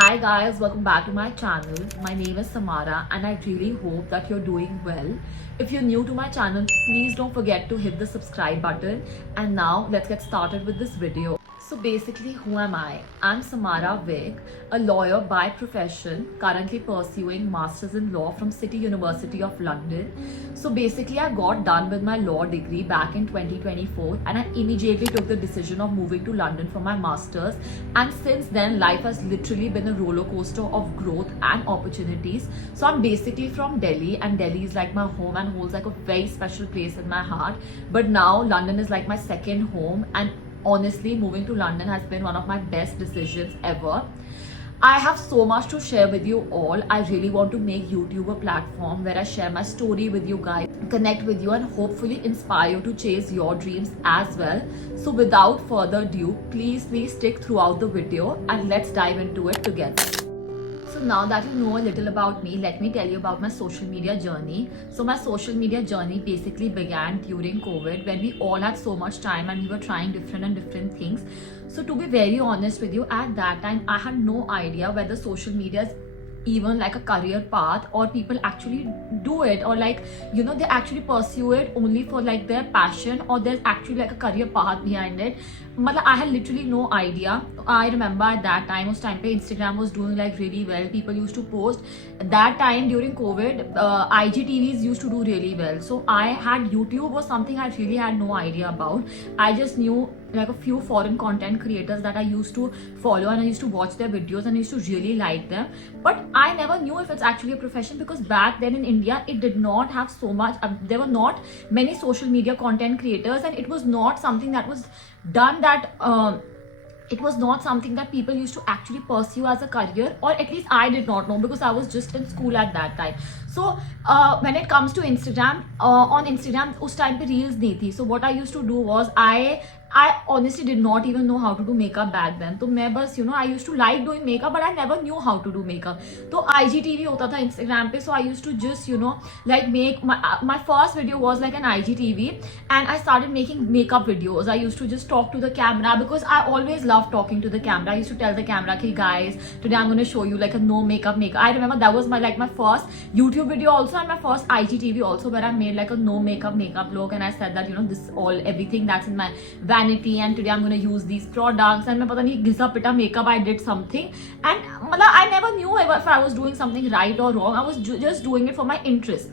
Hi guys, welcome back to my channel. My name is Samara and I really hope that you're doing well. If you're new to my channel, please don't forget to hit the subscribe button. And now let's get started with this video. So basically, who am I? I'm Samara Vig, a lawyer by profession, currently pursuing Masters in Law from City University of London. So basically, I got done with my law degree back in 2024 and I immediately took the decision of moving to London for my Masters. And since then, life has literally been a roller coaster of growth and opportunities. So I'm basically from Delhi and Delhi is like my home and holds like a very special place in my heart. But now London is like my second home, and honestly, moving to London has been one of my best decisions ever. I have so much to share with you all. I really want to make YouTube a platform where I share my story with you guys, connect with you, and hopefully inspire you to chase your dreams as well. So without further ado, please stick throughout the video and let's dive into it together. So now that you know a little about me, let me tell you about my social media journey. So my social media journey basically began during COVID when we all had so much time and we were trying different things. So to be very honest with you, at that time I had no idea whether social media is even like a career path or people actually do it, or like they actually pursue it only for like their passion, or there's actually like a career path behind it. I had literally no idea. I remember at that time Instagram was doing like really well. People used to post. At that time during COVID, IGTVs used to do really well. So I had YouTube was something I really had no idea about. I just knew like a few foreign content creators that I used to follow and I used to watch their videos and I used to really like them. But I never knew if it's actually a profession, because back then in India it did not have so much. There were not many social media content creators, and it was not something that was done that. It was not something that people used to actually pursue as a career, or at least I did not know because I was just in school at that time. So when it comes to Instagram, on Instagram उस time पे reels नहीं थी. So what I used to do was I honestly did not even know how to do makeup back then. तो मैं बस I used to like doing makeup, but I never knew how to do makeup. तो IGTV होता था Instagram पे, so I used to just like make my first video was like an IGTV, and I started making makeup videos. I used to just talk to the camera because I always loved talking to the camera. I used to tell the camera, "Hey guys, today I'm going to show you like a no makeup makeup." I remember that was my first YouTube video also, and my first IGTV also, where I made like a no makeup look, and I said that this all everything that's in my vanity, and today I'm going to use these products, and मैं पता नहीं घिसा पिटा makeup I did something, and I never knew if I was doing something right or wrong. I was just doing it for my interest.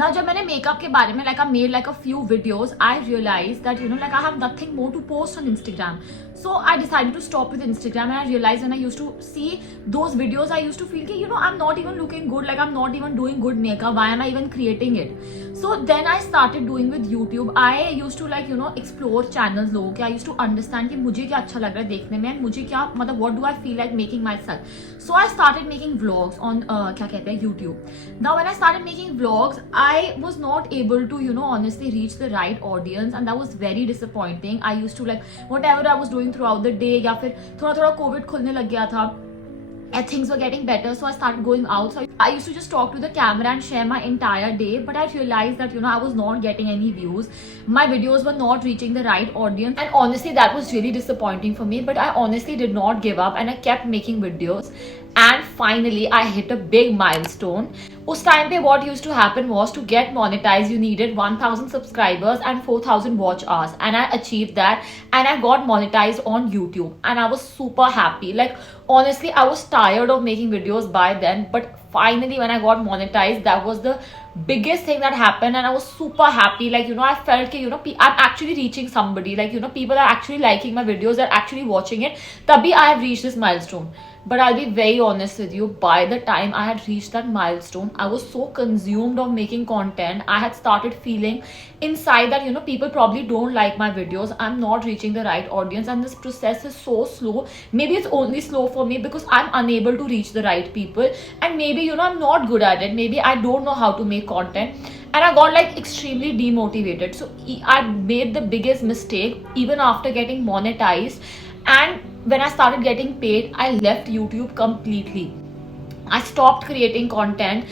Now जब मैंने makeup के बारे में like I made like a few videos, I realized that like I have nothing more to post on Instagram. So I decided to stop with Instagram, and I realized when I used to see those videos, I used to feel that I'm not even looking good, like I'm not even doing good makeup. Why am I even creating it? So then I started doing with YouTube. I used to like explore channels लोगों के. I used to understand कि मुझे क्या अच्छा लग रहा है देखने में, मुझे क्या what do I feel like making myself. So I started making vlogs on क्या कहते हैं YouTube. Now when I started making vlogs, I was not able to honestly reach the right audience, and that was very disappointing. I used to like whatever I was doing throughout the day, या फिर थोड़ा COVID खुलने लग गया था, and things were getting better, so I started going out. So I used to just talk to the camera and share my entire day, but I realized that I was not getting any views. My videos were not reaching the right audience, and honestly that was really disappointing for me. But I honestly did not give up, and I kept making videos, and finally I hit a big milestone. Us time pe what used to happen was, to get monetized you needed 1000 subscribers and 4000 watch hours, and I achieved that, and I got monetized on YouTube, and I was super happy. Like honestly, I was tired of making videos by then, but finally when I got monetized, that was the biggest thing that happened, and I was super happy. Like I felt that I'm actually reaching somebody, like people are actually liking my videos, they're actually watching it. Tabhi I have reached this milestone. But I'll be very honest with you, by the time I had reached that milestone, I was so consumed of making content. I had started feeling inside that people probably don't like my videos, I'm not reaching the right audience, and this process is so slow. Maybe it's only slow for me because I'm unable to reach the right people, and maybe I'm not good at it, maybe I don't know how to make content. And I got like extremely demotivated. So I made the biggest mistake even after getting monetized. And when I started getting paid, I left YouTube completely. I stopped creating content.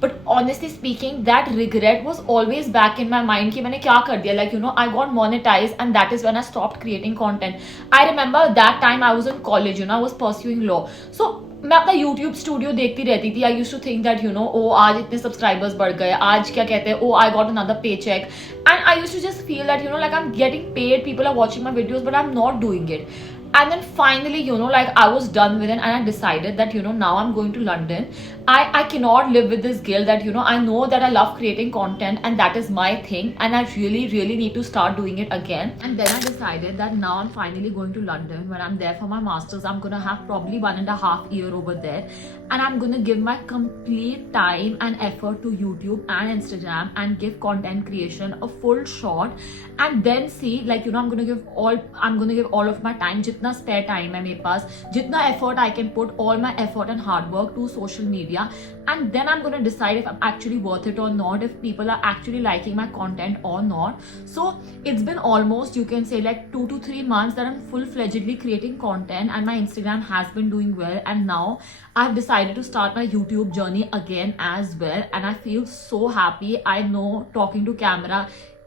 but honestly speaking that regret was always back in my mind कि मैंने क्या कर दिया, like you know I got monetized and that is when I stopped creating content. I remember that time I was in college, you know I was pursuing law, so मैं अपना YouTube studio देखती रहती थी. I use to think that you know oh आज इतने subscribers बढ़ गए, आज क्या कहते हैं, oh I got another paycheck, and I use to just feel that you know like I am getting paid, people are watching my videos but I am not doing it. And then finally, you know, like I was done with it and I decided that, you know, now I'm going to London. I cannot live with this guilt that, you know, I know that I love creating content and that is my thing and I really need to start doing it again. And then I decided that now I'm finally going to London. When I'm there for my masters, I'm gonna have probably 1.5 years over there and I'm gonna give my complete time and effort to YouTube and Instagram and give content creation a full shot and then see, like, you know, I'm gonna give all of my time, जितना spare time है मेरे पास, जितना effort I can put, all my effort and hard work to social media, and then I'm gonna decide if I'm actually worth it or not, if people are actually liking my content or not. So it's been almost, you can say, like 2 to 3 months that I'm full-fledgedly creating content and my Instagram has been doing well, and now I've decided to start my YouTube journey again as well, and I feel so happy. I know talking to camera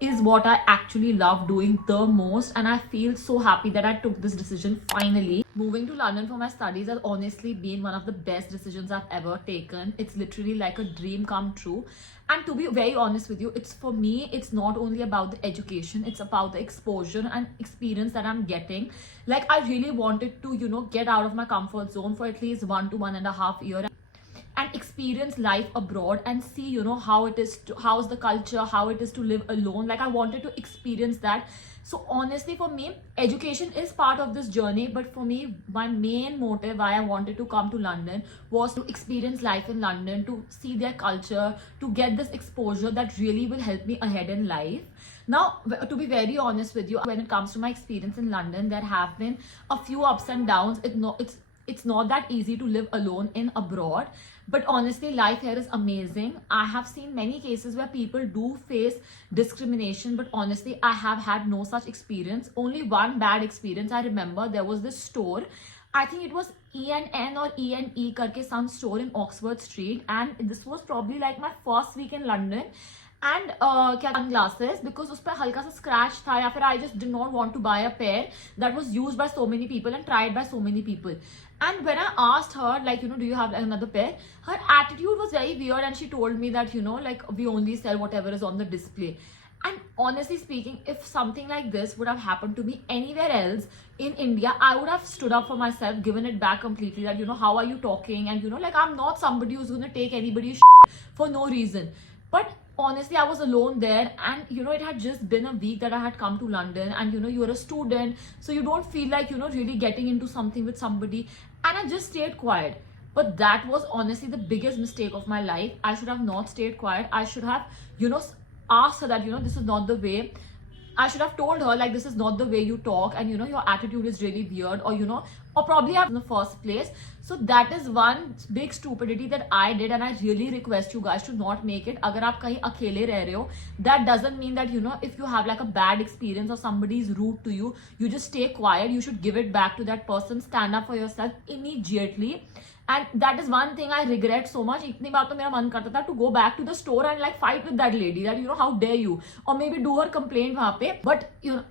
is what I actually love doing the most, and I feel so happy that I took this decision finally. Moving to London for my studies has honestly been one of the best decisions I've ever taken. It's literally like a dream come true. And to be very honest with you, it's for me, it's not only about the education, it's about the exposure and experience that I'm getting. Like I really wanted to, you know, get out of my comfort zone for at least 1 to 1.5 years and experience life abroad and see, you know, how it is to, how's the culture, how it is to live alone. Like I wanted to experience that. So honestly for me, education is part of this journey, but for me, my main motive why I wanted to come to London was to experience life in London, to see their culture, to get this exposure that really will help me ahead in life. Now, to be very honest with you, when it comes to my experience in London, there have been a few ups and downs. It's not that easy to live alone in abroad, but honestly life here is amazing. I have seen many cases where people do face discrimination, but honestly I have had no such experience. Only one bad experience I remember. There was this store, I think it was ENN or ENE karke some store in Oxford Street, and this was probably like my first week in London. And क्या sunglasses, because उस पर हल्का सा scratch था, या फिर I just did not want to buy a pair that was used by so many people and tried by so many people. And when I asked her, like, you know, do you have another pair, her attitude was very weird and she told me that, you know, like we only sell whatever is on the display. And honestly speaking, if something like this would have happened to me anywhere else in India, I would have stood up for myself, given it back completely, that, you know, how are you talking, and, you know, like I'm not somebody who's going to take anybody's for no reason. But honestly I was alone there, and, you know, it had just been a week that I had come to London, and, you know, you're a student, so you don't feel like, you know, really getting into something with somebody, and I just stayed quiet. But that was honestly the biggest mistake of my life. I should have not stayed quiet. I should have, you know, asked her that, you know, this is not the way. I should have told her, like, this is not the way you talk, and, you know, your attitude is really weird, or, you know, or probably in the first place. So that is one big stupidity that I did, and I really request you guys to not make it. Agar aap kahin akhele reh rahe ho, that doesn't mean that, you know, if you have like a bad experience or somebody is rude to you, you just stay quiet. You should give it back to that person, stand up for yourself immediately. And that is one thing I regret so much. इतनी बार तो मेरा मन करता था to go back to the store and like fight with that lady, that, you know, how dare you, or maybe do her complaint वहाँ पे. But, you know,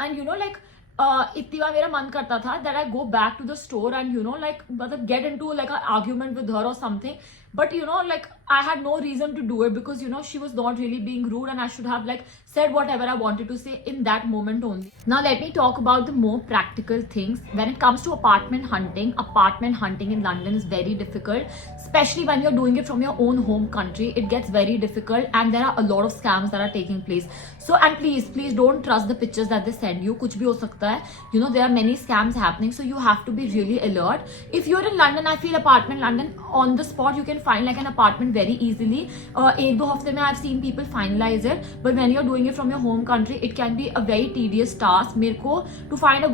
and, you know, like इतनी बार मेरा मन करता था that I go back to the store and, you know, like मतलब get into like an argument with her or something. But, you know, like I had no reason to do it, because, you know, she was not really being rude, and I should have like said whatever I wanted to say in that moment only. Now let me talk about the more practical things. When it comes to apartment hunting in London is very difficult, especially when you're doing it from your own home country. It gets very difficult, and there are a lot of scams that are taking place. So, and please don't trust the pictures that they send you. कुछ भी हो सकता है. You know, there are many scams happening, so you have to be really alert. If you're in London, I feel apartment London, on the spot you can find like an apartment very easily. एक दो हफ्ते में I've seen people finalize it, but when you're doing it from your home country, it can be a very tedious task. मेरे को to find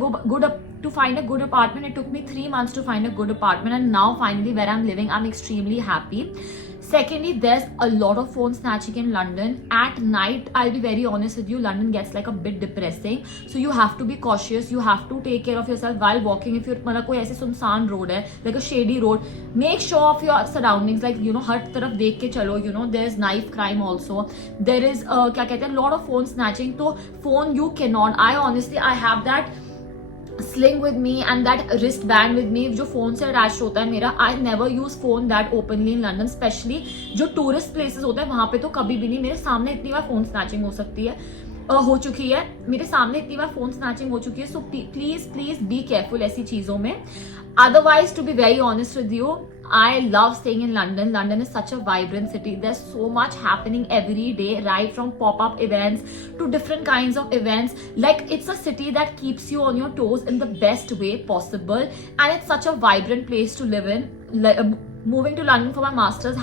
a good apartment, it took me 3 months to find a good apartment, and now finally where I'm living, I'm extremely happy. Secondly, there's a lot of phone snatching in London. At night, I'll be very honest with you, London gets like a bit depressing. So you have to be cautious. You have to take care of yourself while walking. If you're मतलब कोई ऐसे सुनसान road है, like a shady road, make sure of your surroundings. Like you know, हर तरफ देख के चलो. You know, there's knife crime also. There is क्या कहते हैं, lot of phone snatching. तो phone you cannot. I honestly I have that sling with me and that wristband with me जो phone से अटैच होता है मेरा. I never use phone that openly in London, especially जो tourist places होते हैं वहां पे तो कभी भी नहीं. मेरे सामने इतनी बार फोन स्नैचिंग हो सकती है, हो चुकी है मेरे सामने इतनी बार फोन स्नैचिंग हो चुकी है. So please please be careful ऐसी चीजों में. Otherwise, to be very honest with you, I love staying in London. London is such a vibrant city. There's so much happening every day, right from pop-up events to different kinds of events. Like, it's a city that keeps you on your toes in the best way possible. And it's such a vibrant place to live in. Moving to London for my master's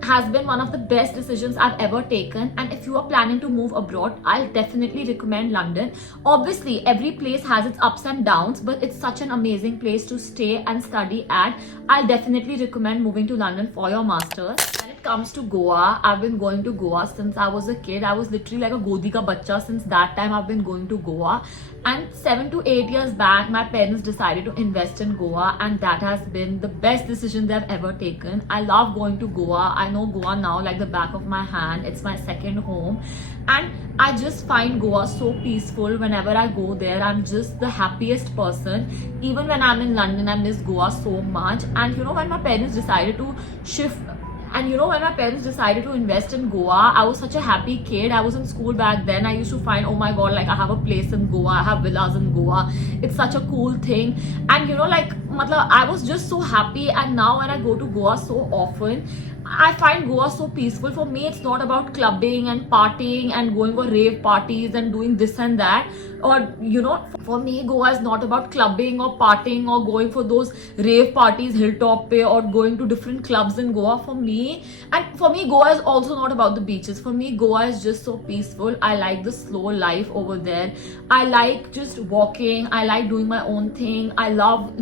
has been one of the best decisions I've ever taken. And if you are planning to move abroad, I'll definitely recommend London. Obviously, every place has its ups and downs, but it's such an amazing place to stay and study at. I'll definitely recommend moving to London for your masters. When it comes to Goa, I've been going to Goa since I was a kid. I was literally like a Godi ka bachcha. Since that time, I've been going to Goa. And 7 to 8 years back, my parents decided to invest in Goa, and that has been the best decision they've ever taken. I love going to Goa. I know Goa now like the back of my hand. It's my second home. And I just find Goa so peaceful. Whenever I go there, I'm just the happiest person. Even when I'm in London, I miss Goa so much. And you know, when my parents decided to invest in Goa, I was such a happy kid. I was in school back then. I used to find, oh my god, like I have a place in Goa, I have villas in Goa. It's such a cool thing. And you know, like, I was just so happy. And now when I go to Goa so often, I find Goa so peaceful. For me, it's not about clubbing and partying and going for rave parties and doing this and that. Or, you know, for me, Goa is not about clubbing or partying or going for those rave parties, hilltop pe, or going to different clubs in Goa. For me, Goa is also not about the beaches. For me, Goa is just so peaceful. I like the slow life over there. I like just walking. I like doing my own thing. I love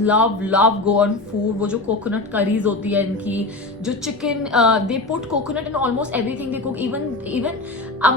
Goan food. वो जो coconut curries होती है इनकी, जो chicken, they put coconut in almost everything they cook. Even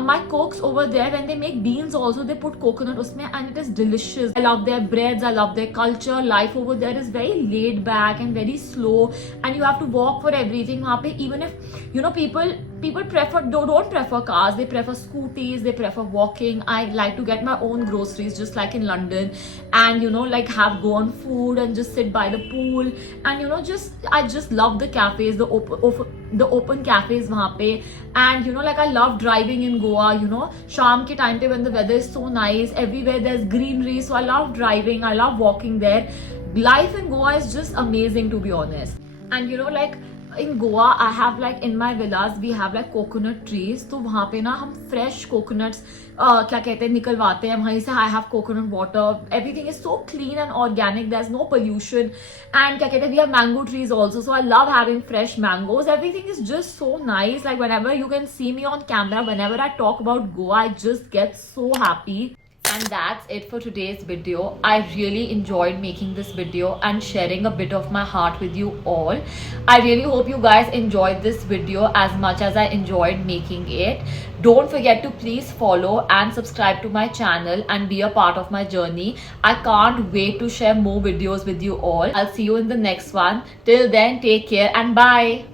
my cooks over there, when they make beans also, they put coconut usme, and it is delicious. I love their breads. I love their culture. Life over there is very laid back and very slow, and you have to walk for everything. वहाँ पे, even if you know, people don't prefer cars, they prefer scooties, they prefer walking. I like to get my own groceries just like in London, and you know, like have Goan food and just sit by the pool. And you know, I just love the cafes, the open cafes वहाँ पे. And you know, like I love driving in Goa. You know, शाम के time पे when the weather is so nice, everywhere there's greenery, so I love driving, I love walking there. Life in Goa is just amazing, to be honest. And you know, like in Goa, I have like in my villas, we have like coconut trees. तो वहाँ पे ना हम fresh coconuts क्या कहते हैं निकलवाते हैं वहीं से. I have coconut water. Everything is so clean and organic. There's no pollution. And क्या कहते हैं, we have mango trees also. So I love having fresh mangoes. Everything is just so nice. Like whenever you can see me on camera, whenever I talk about Goa, I just get so happy. And that's it for today's video. I really enjoyed making this video and sharing a bit of my heart with you all. I really hope you guys enjoyed this video as much as I enjoyed making it. Don't forget to please follow and subscribe to my channel and be a part of my journey. I can't wait to share more videos with you all. I'll see you in the next one. Till then, take care and bye.